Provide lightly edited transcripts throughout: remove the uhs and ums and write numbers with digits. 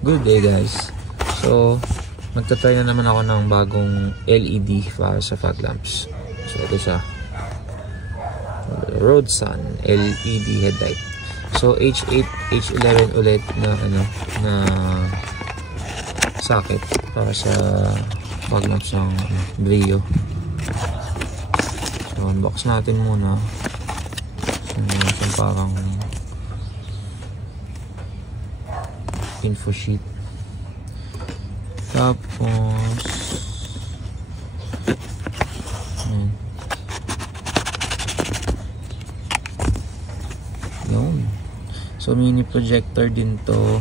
Good day guys. So magta-try na naman ako ng bagong LED para sa fog lamps. So ito siya, Roadsun LED headlight. So H8, H11 ulit na na socket para sa fog lamps ng Brio. So unbox natin muna. So parang info sheet. Tapos yun. So mini projector din to.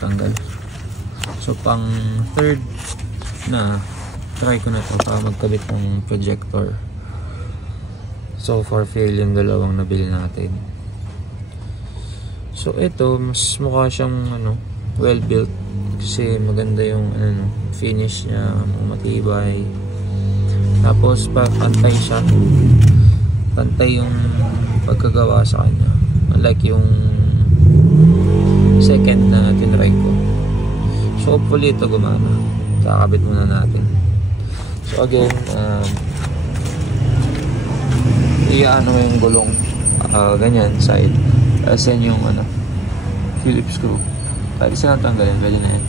Tanggal. So pang third na try ko na to para magkabit ng projector. So far fail yung dalawang nabili natin. So ito mas mukha siyang well built kasi maganda yung finish niya, matibay. Tapos pantay siya. Pantay yung pagkagawa sa kanya. Unlike yung second na tinry ko. So hopefully ito gumana. Kakabit muna natin. So again, iyaano yung gulong ganyan side. As in yung Phillips screw. Kahit isa lang tanggalin, pwede na yan.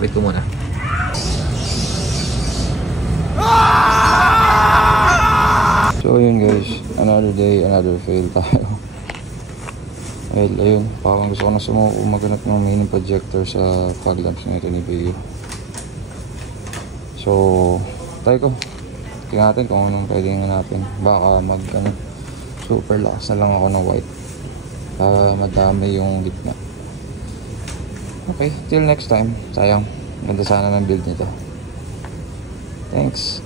Kabit ko muna. So yun guys, another day, another fail tayo. Well, ayun, parang gusto ko na sumuko maganap ng mini projector sa fog lamps nito ni Brio. So, try ko. Tingnan natin kung anong pwedeng hanapin. Baka super lakas na lang ako ng white para madami yung gitna. Okay, till next time. Sayang, ganda sana ng build nito. Thanks.